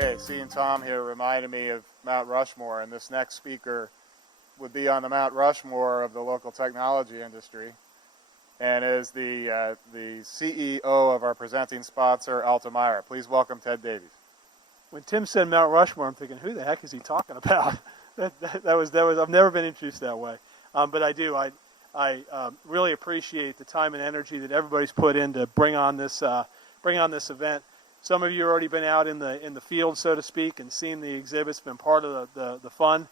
Okay, seeing Tom here reminded me of Mount Rushmore, and this next speaker would be on the Mount Rushmore of the local technology industry, and is the CEO of our presenting sponsor, Altamira. Please welcome Ted Davies. When Tim said Mount Rushmore, I'm thinking, who the heck is he talking about? that was. I've never been introduced that way, but I do. I really appreciate the time and energy that everybody's put in to bring on this event. Some of you have already been out in the field, so to speak, and seen the exhibits, been part of the fun.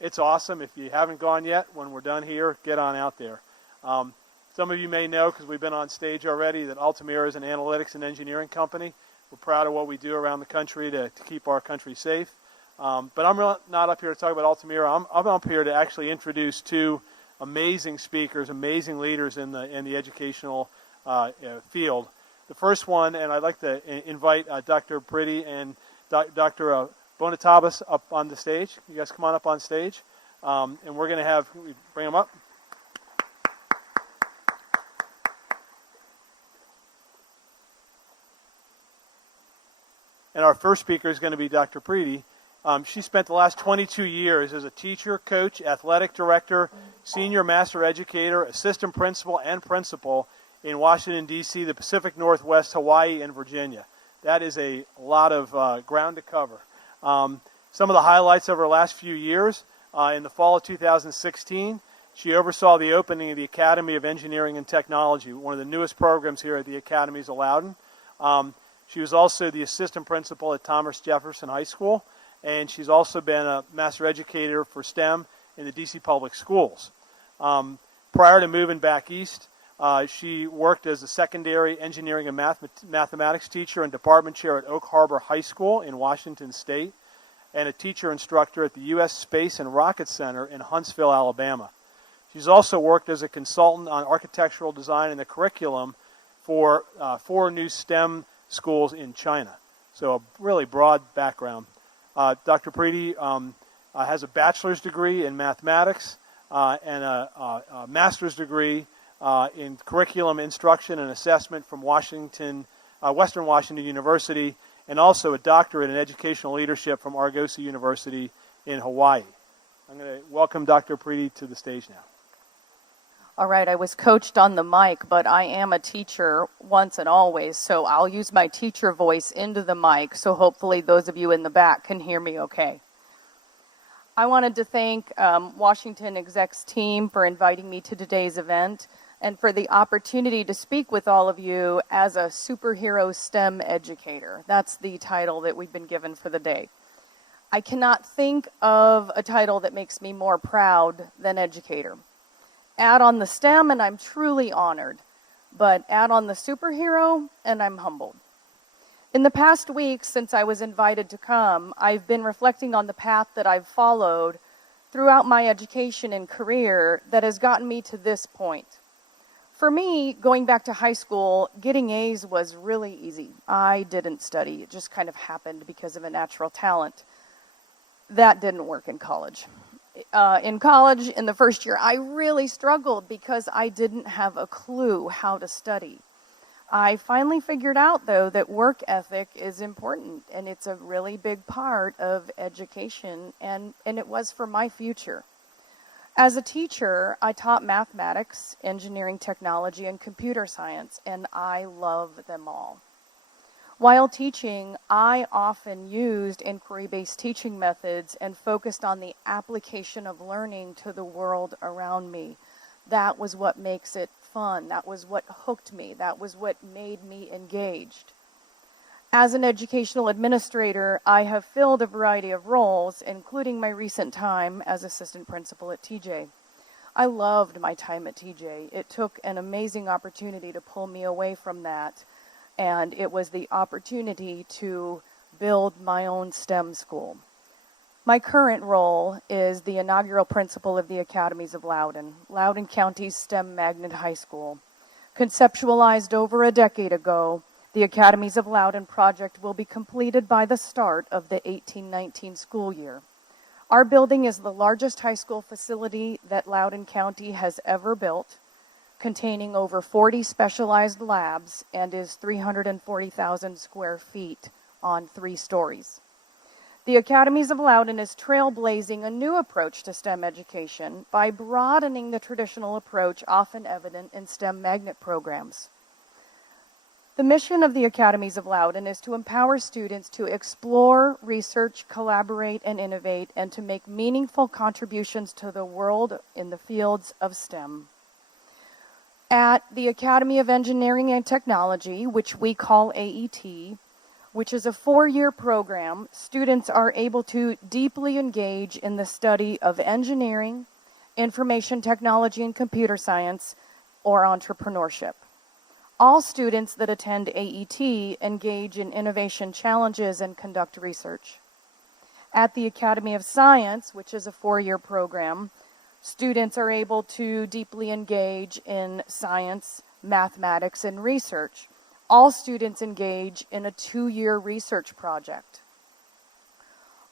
It's awesome. If you haven't gone yet, when we're done here, get on out there. Some of you may know, because we've been on stage already, that Altamira is an analytics and engineering company. We're proud of what we do around the country to keep our country safe. But I'm not up here to talk about Altamira. I'm up here to actually introduce two amazing speakers, amazing leaders in the educational field. The first one, and I'd like to invite Dr. Priddy and Dr. Bonitatibus up on the stage. You guys come on up on stage. And we're going to bring them up. And our first speaker is going to be Dr. Priddy. She spent the last 22 years as a teacher, coach, athletic director, senior master educator, assistant principal, and principal in Washington, D.C., the Pacific Northwest, Hawaii, and Virginia. That is a lot of ground to cover. Some of the highlights of her last few years, in the fall of 2016, she oversaw the opening of the Academy of Engineering and Technology, one of the newest programs here at the Academies of Loudoun. She was also the assistant principal at Thomas Jefferson High School, and she's also been a master educator for STEM in the D.C. Public Schools. Prior to moving back east, she worked as a secondary engineering and mathematics teacher and department chair at Oak Harbor High School in Washington State, and a teacher instructor at the U.S. Space and Rocket Center in Huntsville, Alabama. She's also worked as a consultant on architectural design and the curriculum for 4 new STEM schools in China. So a really broad background. Dr. Priddy has a bachelor's degree in mathematics and a master's degree in curriculum instruction and assessment from Western Washington University, and also a doctorate in educational leadership from Argosy University in Hawaii. I'm going to welcome Dr. Priddy to the stage now. All right, I was coached on the mic, but I am a teacher once and always, so I'll use my teacher voice into the mic, so hopefully those of you in the back can hear me okay. I wanted to thank Washington Exec's team for inviting me to today's event and for the opportunity to speak with all of you as a superhero STEM educator. That's the title that we've been given for the day. I cannot think of a title that makes me more proud than educator. Add on the STEM and I'm truly honored, but add on the superhero and I'm humbled. In the past week since I was invited to come, I've been reflecting on the path that I've followed throughout my education and career that has gotten me to this point. For me, going back to high school, getting A's was really easy. I didn't study. It just kind of happened because of a natural talent. That didn't work in college. In college, in the first year, I really struggled because I didn't have a clue how to study. I finally figured out, though, that work ethic is important, and it's a really big part of education, and it was for my future. As a teacher, I taught mathematics, engineering, technology, and computer science, and I love them all. While teaching, I often used inquiry-based teaching methods and focused on the application of learning to the world around me. That was what makes it fun. That was what hooked me. That was what made me engaged. As an educational administrator, I have filled a variety of roles, including my recent time as assistant principal at TJ. I loved my time at TJ. It took an amazing opportunity to pull me away from that, and it was the opportunity to build my own STEM school. My current role is the inaugural principal of the Academies of Loudoun, Loudoun County's STEM magnet high school. Conceptualized over a decade ago, the Academies of Loudoun project will be completed by the start of the 18-19 school year. Our building is the largest high school facility that Loudoun County has ever built, containing over 40 specialized labs, and is 340,000 square feet on 3 stories. The Academies of Loudoun is trailblazing a new approach to STEM education by broadening the traditional approach often evident in STEM magnet programs. The mission of the Academies of Loudoun is to empower students to explore, research, collaborate, and innovate, and to make meaningful contributions to the world in the fields of STEM. At the Academy of Engineering and Technology, which we call AET, which is a 4-year program, students are able to deeply engage in the study of engineering, information technology and computer science, or entrepreneurship. All students that attend AET engage in innovation challenges and conduct research. At the Academy of Science, which is a 4-year program, students are able to deeply engage in science, mathematics, and research. All students engage in a 2-year research project.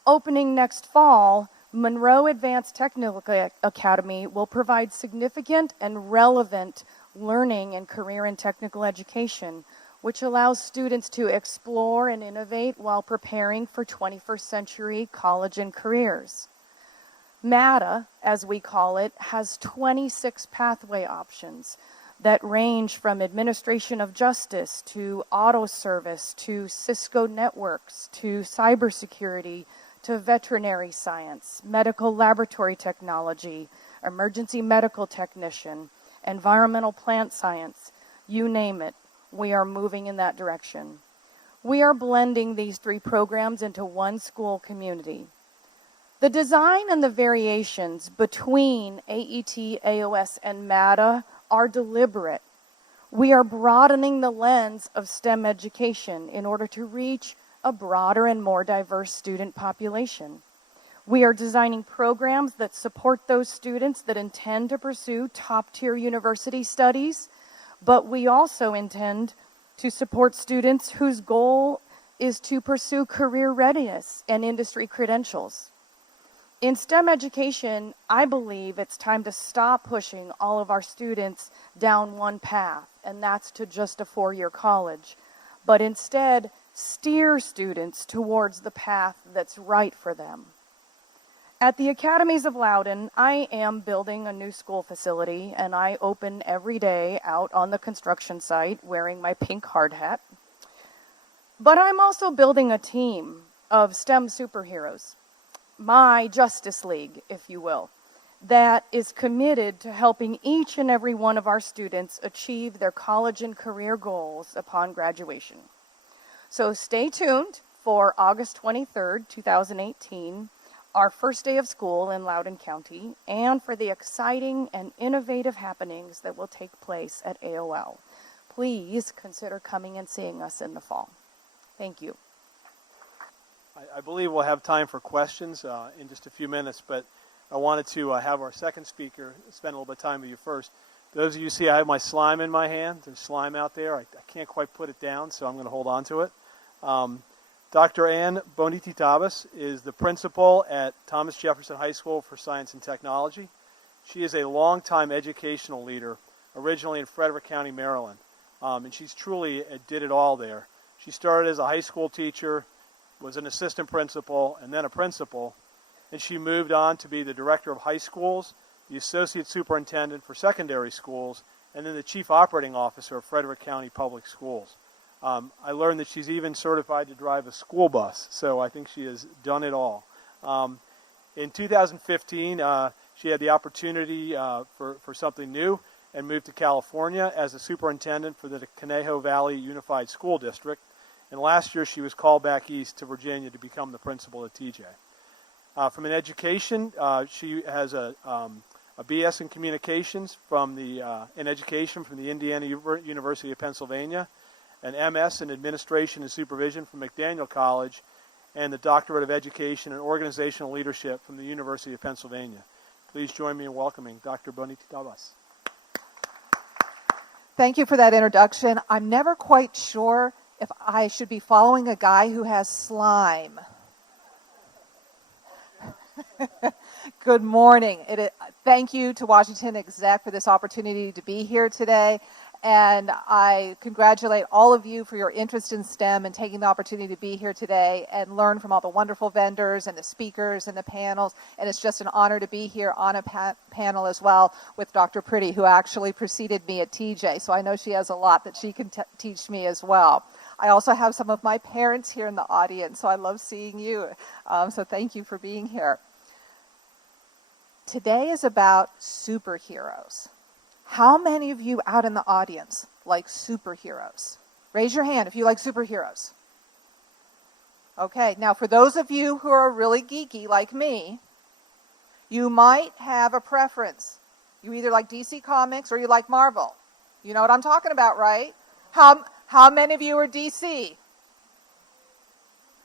Opening next fall, Monroe Advanced Technical Academy will provide significant and relevant learning and career and technical education, which allows students to explore and innovate while preparing for 21st century college and careers. MATA, as we call it, has 26 pathway options that range from administration of justice to auto service to Cisco networks to cybersecurity to veterinary science, medical laboratory technology, emergency medical technician, environmental plant science, you name it. We are moving in that direction. We are blending these 3 programs into one school community. The design and the variations between AET, AOS, and MATA are deliberate. We are broadening the lens of STEM education in order to reach a broader and more diverse student population. We are designing programs that support those students that intend to pursue top-tier university studies, but we also intend to support students whose goal is to pursue career readiness and industry credentials. In STEM education, I believe it's time to stop pushing all of our students down one path, and that's to just a 4-year college, but instead steer students towards the path that's right for them. At the Academies of Loudoun, I am building a new school facility, and I open every day out on the construction site wearing my pink hard hat. But I'm also building a team of STEM superheroes, my Justice League, if you will, that is committed to helping each and every one of our students achieve their college and career goals upon graduation. So stay tuned for August 23rd, 2018, our first day of school in Loudoun County, and for the exciting and innovative happenings that will take place at AOL. Please consider coming and seeing us in the fall. Thank you. I believe we'll have time for questions in just a few minutes, but I wanted to have our second speaker spend a little bit of time with you first. Those of you see I have my slime in my hand. There's slime out there. I can't quite put it down, so I'm going to hold on to it. Dr. Ann Bonitatibus is the principal at Thomas Jefferson High School for Science and Technology. She is a longtime educational leader, originally in Frederick County, Maryland, and she's truly did it all there. She started as a high school teacher, was an assistant principal, and then a principal, and she moved on to be the director of high schools, the associate superintendent for secondary schools, and then the chief operating officer of Frederick County Public Schools. I learned that she's even certified to drive a school bus, so I think she has done it all. In 2015, she had the opportunity for something new and moved to California as a superintendent for the Conejo Valley Unified School District. And last year, she was called back east to Virginia to become the principal at TJ. From an education, she has a BS in communications in education from the Indiana University of Pennsylvania, an MS in administration and supervision from McDaniel College, and the doctorate of education and organizational leadership from the University of Pennsylvania. Please join me in welcoming Dr. Bonitatibus. Thank you for that introduction. I'm never quite sure if I should be following a guy who has slime. Good morning. Thank you to Washington Exec for this opportunity to be here today. And I congratulate all of you for your interest in STEM and taking the opportunity to be here today and learn from all the wonderful vendors and the speakers and the panels. And it's just an honor to be here on a panel as well with Dr. Priddy, who actually preceded me at TJ. So I know she has a lot that she can teach me as well. I also have some of my parents here in the audience, so I love seeing you. So thank you for being here. Today is about superheroes. How many of you out in the audience like superheroes? Raise your hand if you like superheroes. Okay, now for those of you who are really geeky like me, you might have a preference. You either like DC Comics or you like Marvel. You know what I'm talking about, right? How many of you are DC?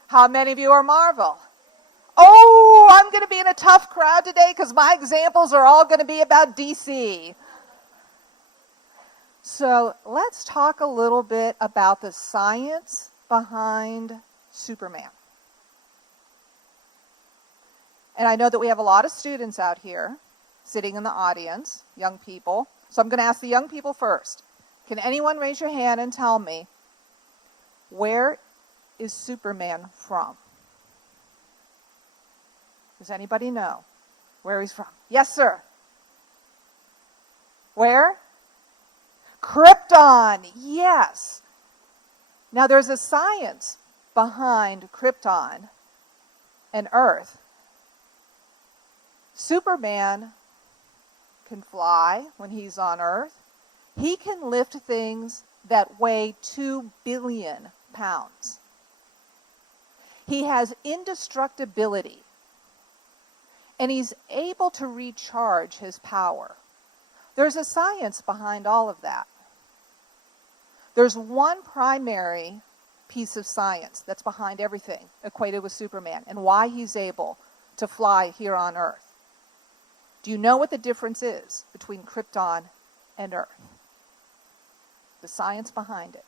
How many of you are Marvel? Oh, I'm going to be in a tough crowd today because my examples are all going to be about DC. So let's talk a little bit about the science behind Superman. And I know that we have a lot of students out here sitting in the audience, young people. So I'm going to ask the young people first. Can anyone raise your hand and tell me, where is Superman from? Does anybody know where he's from? Yes, sir. Where? Krypton, yes. Now there's a science behind Krypton and Earth. Superman can fly when he's on Earth. He can lift things that weigh 2 billion pounds. He has indestructibility, and he's able to recharge his power. There's a science behind all of that. There's one primary piece of science that's behind everything equated with Superman and why he's able to fly here on Earth. Do you know what the difference is between Krypton and Earth? The science behind it.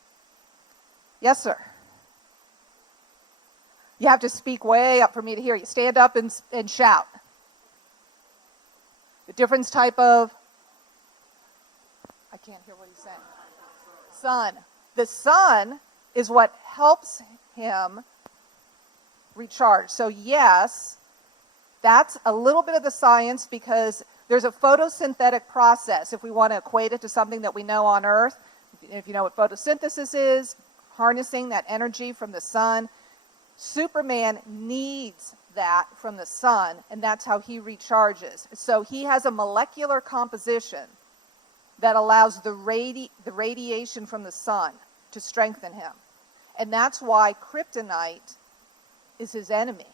Yes, sir. You have to speak way up for me to hear you. Stand up and shout. The difference type of... I can't hear what he's saying. Sun. The sun is what helps him recharge. So yes, that's a little bit of the science because there's a photosynthetic process. If we want to equate it to something that we know on Earth, if you know what photosynthesis is, harnessing that energy from the sun, Superman needs that from the sun, and that's how he recharges. So he has a molecular composition that allows the radiation from the sun to strengthen him. And that's why kryptonite is his enemy.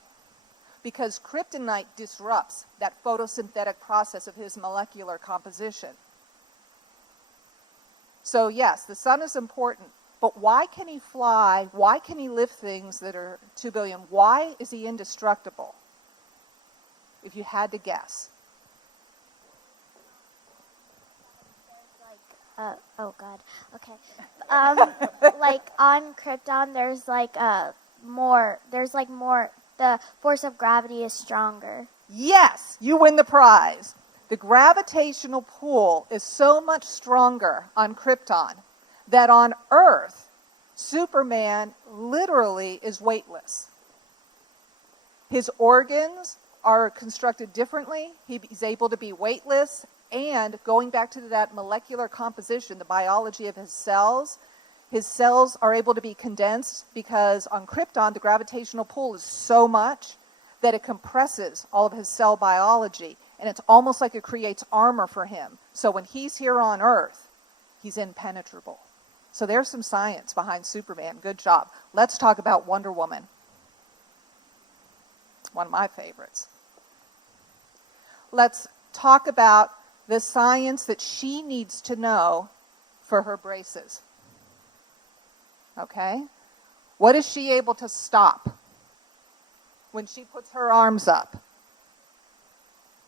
Because kryptonite disrupts that photosynthetic process of his molecular composition. So yes, the sun is important. But why can he fly? Why can he lift things that are 2 billion? Why is he indestructible? If you had to guess. Oh God. Okay. Like on Krypton, there's more. The force of gravity is stronger. Yes, you win the prize. The gravitational pull is so much stronger on Krypton that on Earth, Superman literally is weightless. His organs are constructed differently. He's able to be weightless. And going back to that molecular composition, the biology of his cells are able to be condensed because on Krypton, the gravitational pull is so much that it compresses all of his cell biology. And it's almost like it creates armor for him. So when he's here on Earth, he's impenetrable. So there's some science behind Superman. Good job. Let's talk about Wonder Woman. One of my favorites. Let's talk about the science that she needs to know for her braces. Okay? What is she able to stop when she puts her arms up?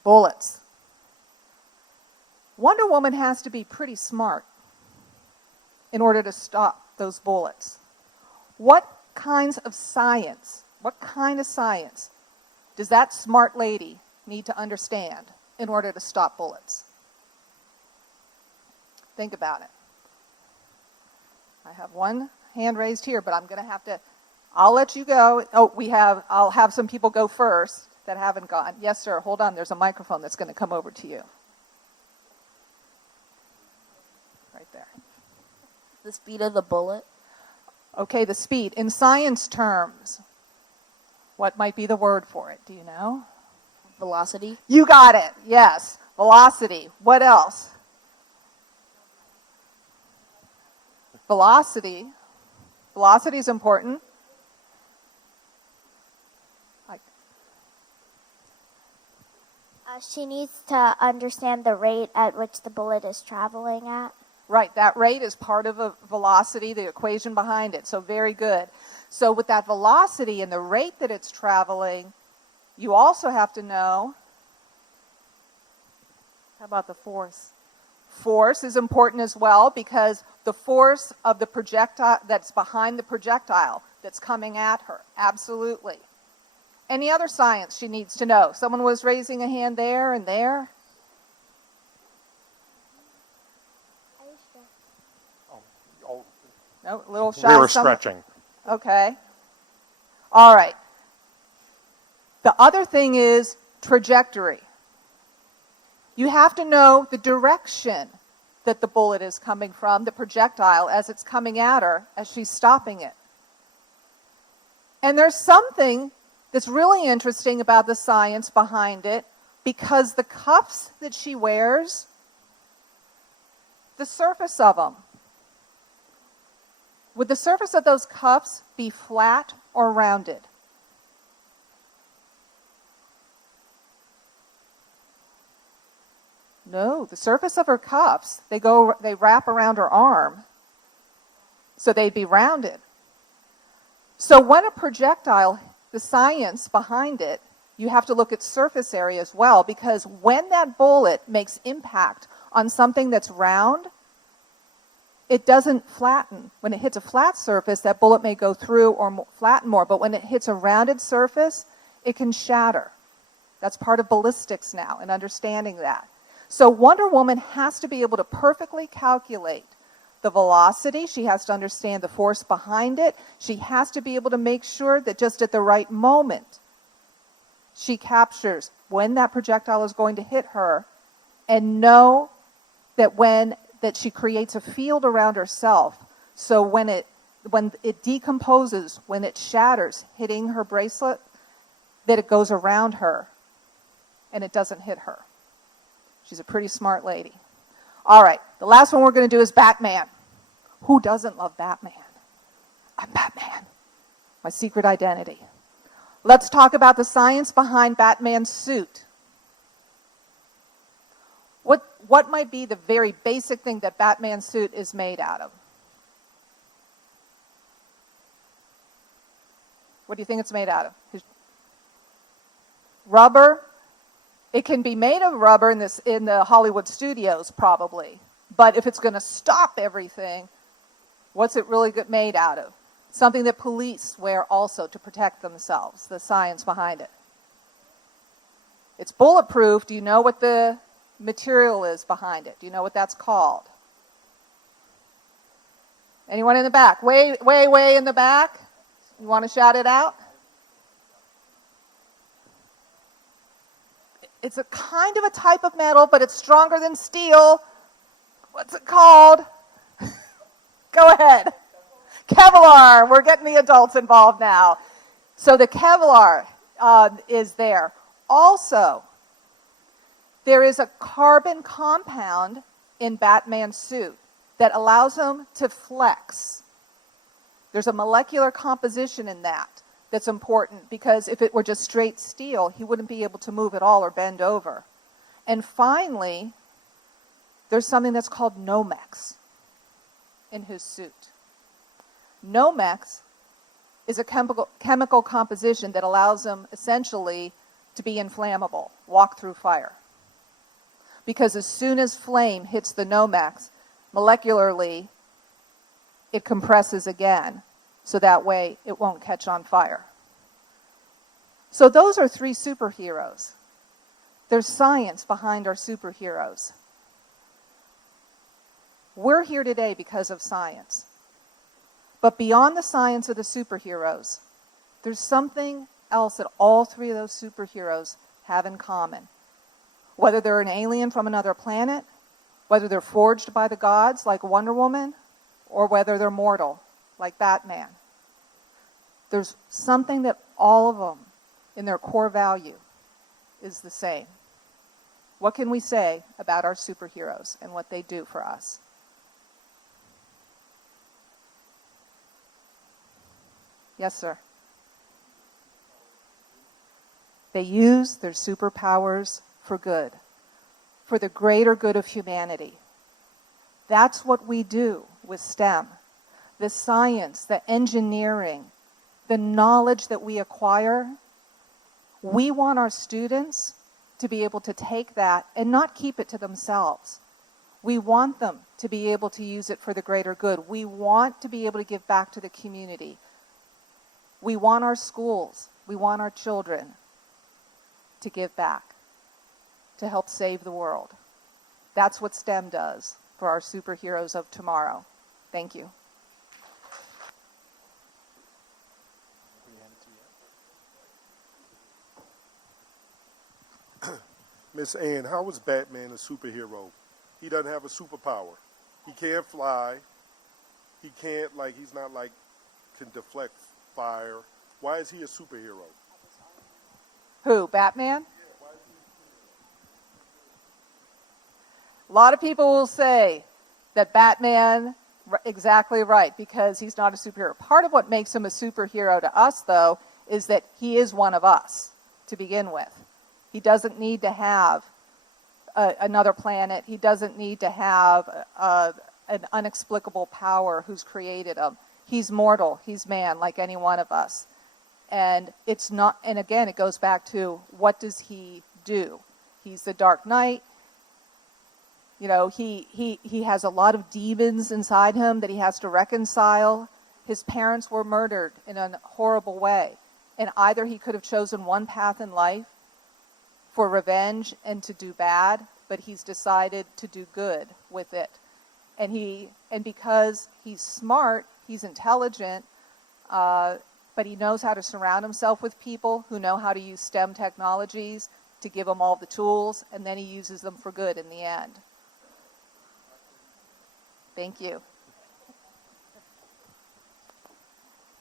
Bullets. Wonder Woman has to be pretty smart in order to stop those bullets. What kind of science does that smart lady need to understand in order to stop bullets? Think about it. I have one hand raised here, but I'm going to have to, I'll let you go. Oh, I'll have some people go first that haven't gone. Yes, sir. Hold on. There's a microphone that's going to come over to you. Right there. The speed of the bullet. Okay, the speed. In science terms, what might be the word for it? Do you know? Velocity. You got it. Yes. Velocity. What else? Velocity. Velocity is important. She needs to understand the rate at which the bullet is traveling at. Right, that rate is part of a velocity, the equation behind it. So very good. So with that velocity and the rate that it's traveling, you also have to know, how about the force? Force is important as well, because the force of the projectile that's behind the projectile that's coming at her. Absolutely. Any other science she needs to know? Someone was raising a hand there and there. No, a little shy. We were stretching. Okay. All right. The other thing is trajectory. You have to know the direction that the bullet is coming from, the projectile, as it's coming at her, as she's stopping it. And there's something that's really interesting about the science behind it, because the cuffs that she wears, the surface of them, would the surface of those cuffs be flat or rounded? No, the surface of her cuffs, they wrap around her arm, so they'd be rounded. So when a projectile, the science behind it, you have to look at surface area as well, because when that bullet makes impact on something that's round, it doesn't flatten. When it hits a flat surface, that bullet may go through or flatten more, but when it hits a rounded surface, it can shatter. That's part of ballistics now, and understanding that. So Wonder Woman has to be able to perfectly calculate the velocity. She has to understand the force behind it. She has to be able to make sure that just at the right moment, she captures when that projectile is going to hit her, and know that that she creates a field around herself. So when it decomposes, when it shatters, hitting her bracelet, that it goes around her and it doesn't hit her. She's a pretty smart lady. All right, the last one we're going to do is Batman. Who doesn't love Batman? I'm Batman. My secret identity. Let's talk about the science behind Batman's suit. What might be the very basic thing that Batman's suit is made out of? What do you think it's made out of? Rubber? It can be made of rubber in the Hollywood studios, probably. But if it's going to stop everything, what's it really made out of? Something that police wear also to protect themselves, the science behind it. It's bulletproof. Do you know what the material is behind it? Do you know what that's called? Anyone in the back? Way, way, way in the back? You want to shout it out? It's a kind of a type of metal, but it's stronger than steel. What's it called? Go ahead. Kevlar. We're getting the adults involved now. So the Kevlar is there. Also, there is a carbon compound in Batman's suit that allows him to flex. There's a molecular composition in that that's important, because if it were just straight steel, he wouldn't be able to move at all or bend over. And finally, there's something that's called Nomex in his suit. Nomex is a chemical composition that allows him essentially to be inflammable, walk through fire. Because as soon as flame hits the Nomex, molecularly, it compresses again, so that way it won't catch on fire. So those are 3 superheroes. There's science behind our superheroes. We're here today because of science. But beyond the science of the superheroes, there's something else that all three of those superheroes have in common. Whether they're an alien from another planet, whether they're forged by the gods like Wonder Woman, or whether they're mortal like Batman. There's something that all of them, in their core value, is the same. What can we say about our superheroes and what they do for us? Yes, sir. They use their superpowers for good, for the greater good of humanity. That's what we do with STEM. The science, the engineering, the knowledge that we acquire, we want our students to be able to take that and not keep it to themselves. We want them to be able to use it for the greater good. We want to be able to give back to the community. We want our schools, we want our children to give back, to help save the world. That's what STEM does for our superheroes of tomorrow. Thank you. Miss Ann, how is Batman a superhero? He doesn't have a superpower. He can't fly. He can't, he's not can deflect fire. Why is he a superhero? Who, Batman? A lot of people will say that Batman, exactly right, because he's not a superhero. Part of what makes him a superhero to us, though, is that he is one of us to begin with. He doesn't need to have another planet. He doesn't need to have an inexplicable power who's created him. He's mortal. He's man, like any one of us. And it's not. And again, it goes back to, what does he do? He's the Dark Knight. You know, he has a lot of demons inside him that he has to reconcile. His parents were murdered in a horrible way. And either he could have chosen one path in life, for revenge and to do bad, but he's decided to do good with it. And because he's smart, he's intelligent, but he knows how to surround himself with people who know how to use STEM technologies to give him all the tools, and then he uses them for good in the end. Thank you.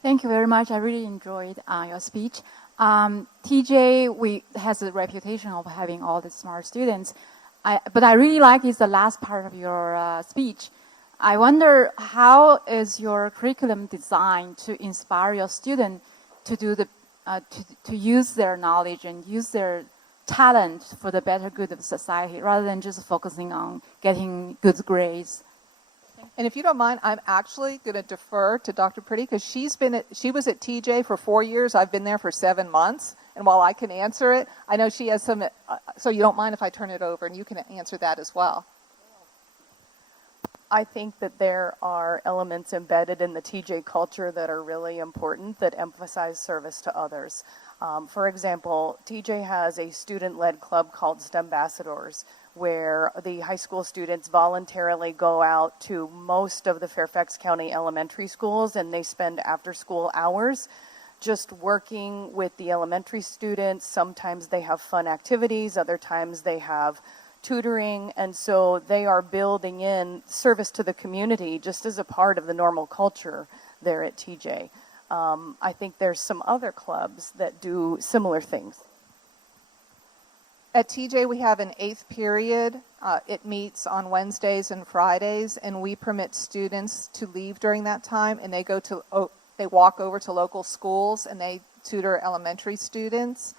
Thank you very much. I really enjoyed your speech. TJ has a reputation of having all the smart students, but I really like the last part of your speech. I wonder, how is your curriculum designed to inspire your student to do to use their knowledge and use their talent for the better good of society, rather than just focusing on getting good grades? And if you don't mind, I'm actually going to defer to Dr. Priddy, because she was at TJ for 4 years. I've been there for 7 months. And while I can answer it, I know she has some, so you don't mind if I turn it over and you can answer that as well. I think that there are elements embedded in the TJ culture that are really important, that emphasize service to others. For example, TJ has a student-led club called STEM Ambassadors, where the high school students voluntarily go out to most of the Fairfax County elementary schools, and they spend after-school hours just working with the elementary students. Sometimes they have fun activities, other times they have tutoring, and so they are building in service to the community just as a part of the normal culture there at TJ. I think there's some other clubs that do similar things. At TJ, we have an 8th period. It meets on Wednesdays and Fridays, and we permit students to leave during that time, and they walk over to local schools and they tutor elementary students.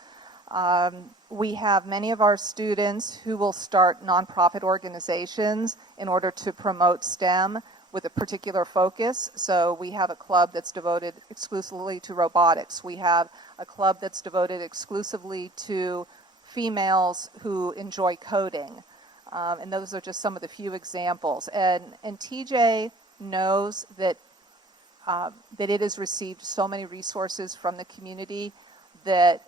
We have many of our students who will start nonprofit organizations in order to promote STEM with a particular focus. So we have a club that's devoted exclusively to robotics. We have a club that's devoted exclusively to females who enjoy coding. And those are just some of the few examples. And TJ knows that it has received so many resources from the community that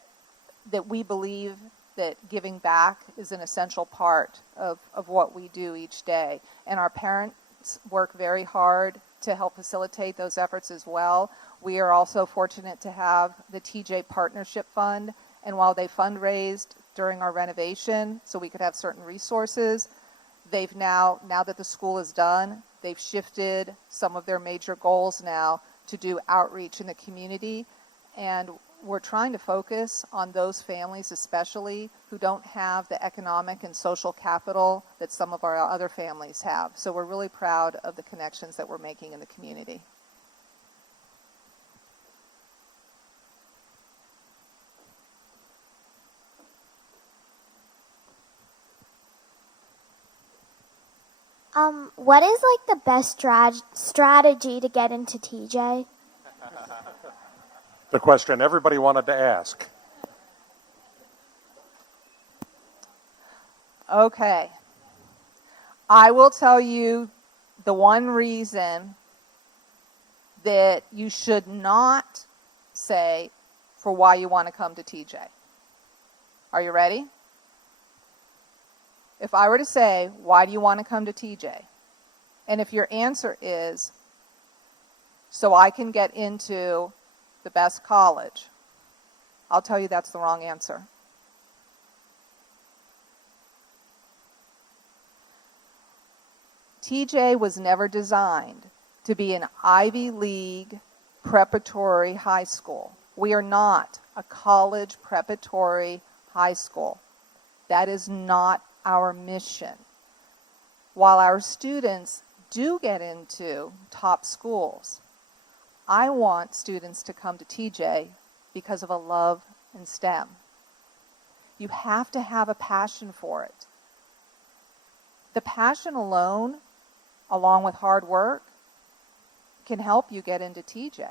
we believe that giving back is an essential part of what we do each day. And our parents work very hard to help facilitate those efforts as well. We are also fortunate to have the TJ Partnership Fund, and while they fundraised during our renovation so we could have certain resources, they've now that the school is done, they've shifted some of their major goals now to do outreach in the community, and we're trying to focus on those families especially who don't have the economic and social capital that some of our other families have. So we're really proud of the connections that we're making in the community. What is like the best strategy to get into TJ? The question everybody wanted to ask. Okay. I will tell you the one reason that you should not say for why you want to come to TJ. Are you ready? If I were to say, why do you want to come to TJ? And if your answer is, so I can get into the best college, I'll tell you that's the wrong answer. TJ was never designed to be an Ivy League preparatory high school. We are not a college preparatory high school. That is not our mission. While our students do get into top schools, I want students to come to TJ because of a love in STEM. You have to have a passion for it. The passion alone, along with hard work, can help you get into TJ.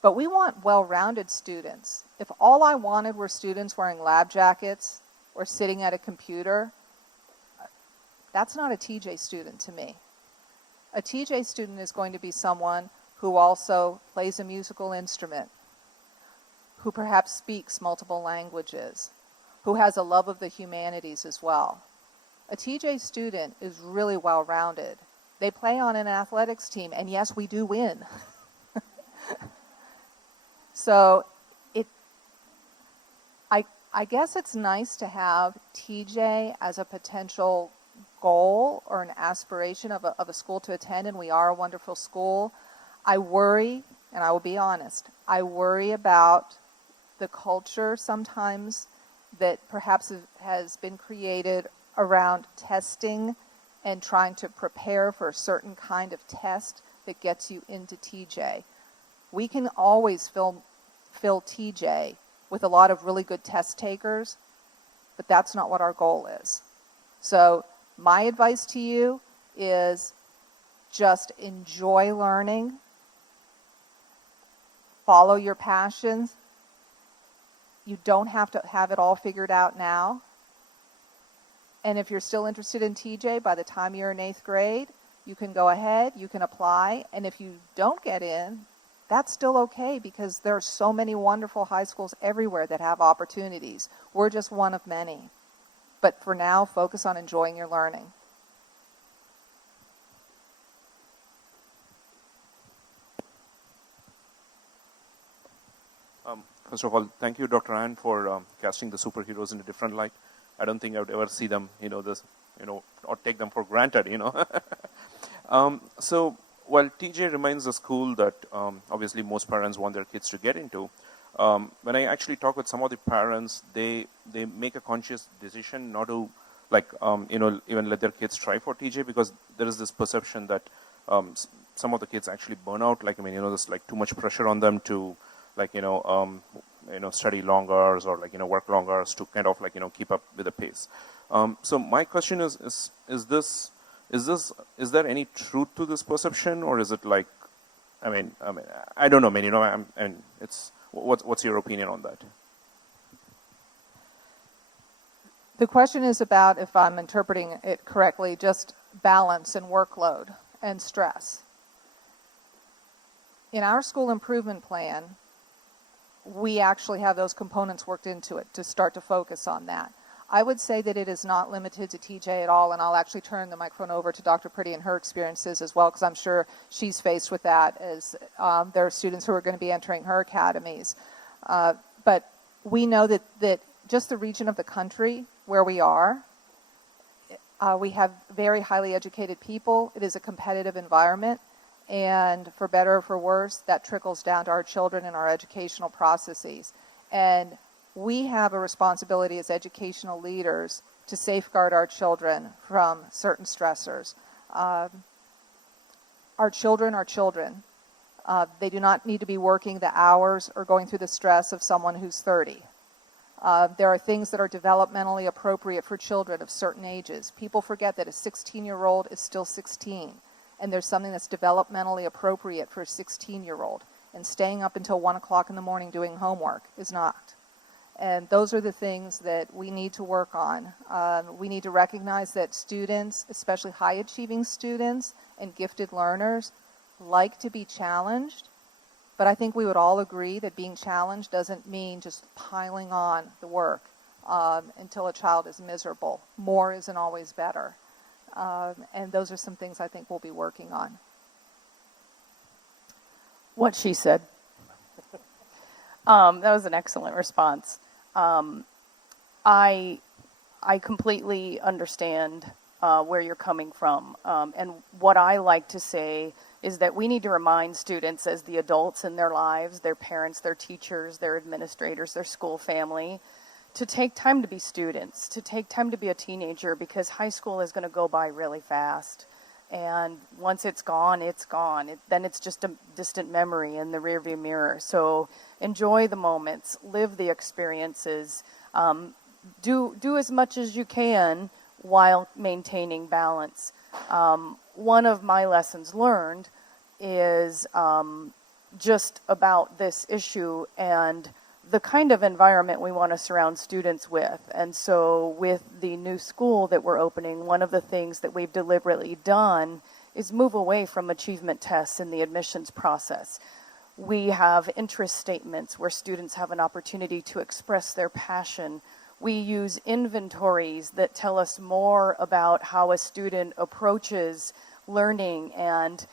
But we want well-rounded students. If all I wanted were students wearing lab jackets or sitting at a computer, that's not a TJ student to me. A TJ student is going to be someone who also plays a musical instrument, who perhaps speaks multiple languages, who has a love of the humanities as well. A TJ student is really well-rounded. They play on an athletics team, and yes, we do win. So I guess it's nice to have TJ as a potential goal or an aspiration of a school to attend, and we are a wonderful school. I worry, and I will be honest, I worry about the culture sometimes that perhaps has been created around testing and trying to prepare for a certain kind of test that gets you into TJ. We can always fill TJ with a lot of really good test takers, but that's not what our goal is. So my advice to you is just enjoy learning, follow your passions. You don't have to have it all figured out now. And if you're still interested in TJ, by the time you're in 8th grade, you can go ahead, you can apply, and if you don't get in, that's still okay because there are so many wonderful high schools everywhere that have opportunities. We're just one of many. But for now, focus on enjoying your learning. First of all, thank you, Dr. Ann, for casting the superheroes in a different light. I don't think I would ever see them, or take them for granted, So, while TJ remains a school that obviously most parents want their kids to get into, when I actually talk with some of the parents, they make a conscious decision not to, even let their kids try for TJ because there is this perception that some of the kids actually burn out. There's too much pressure on them to, study longer hours or work longer hours to kind of keep up with the pace. So my question is there any truth to this perception, or is it I don't know, and it's what's your opinion on that? The question is about, if I'm interpreting it correctly, just balance and workload and stress. In our school improvement plan, we actually have those components worked into it to start to focus on that. I would say that it is not limited to TJ at all, and I'll actually turn the microphone over to Dr. Priddy and her experiences as well, because I'm sure she's faced with that as there are students who are going to be entering her academies. But we know that just the region of the country where we are, we have very highly educated people. It is a competitive environment, and for better or for worse, that trickles down to our children and our educational processes. And we have a responsibility as educational leaders to safeguard our children from certain stressors. Our children are children. They do not need to be working the hours or going through the stress of someone who's 30. There are things that are developmentally appropriate for children of certain ages. People forget that a 16-year-old is still 16, and there's something that's developmentally appropriate for a 16-year-old. And staying up until 1 o'clock in the morning doing homework is not. And those are the things that we need to work on. We need to recognize that students, especially high-achieving students and gifted learners, like to be challenged. But I think we would all agree that being challenged doesn't mean just piling on the work until a child is miserable. More isn't always better. And those are some things I think we'll be working on. What she said. That was an excellent response. I completely understand where you're coming from. And what I like to say is that we need to remind students as the adults in their lives, their parents, their teachers, their administrators, their school family, to take time to be students, to take time to be a teenager, because high school is going to go by really fast. And once it's gone, it's gone. Then it's just a distant memory in the rearview mirror. So enjoy the moments, live the experiences, do as much as you can while maintaining balance. One of my lessons learned is just about this issue and the kind of environment we want to surround students with. And so with the new school that we're opening, one of the things that we've deliberately done is move away from achievement tests in the admissions process. We have interest statements where students have an opportunity to express their passion. We use inventories that tell us more about how a student approaches learning and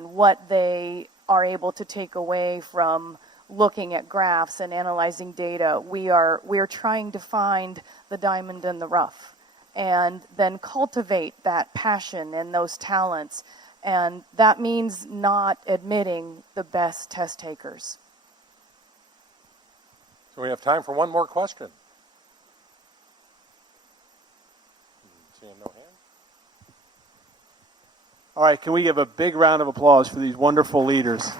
what they are able to take away from looking at graphs and analyzing data. We are trying to find the diamond in the rough and then cultivate that passion and those talents. And that means not admitting the best test takers. So we have time for one more question. Seeing no hands. All right, can we give a big round of applause for these wonderful leaders?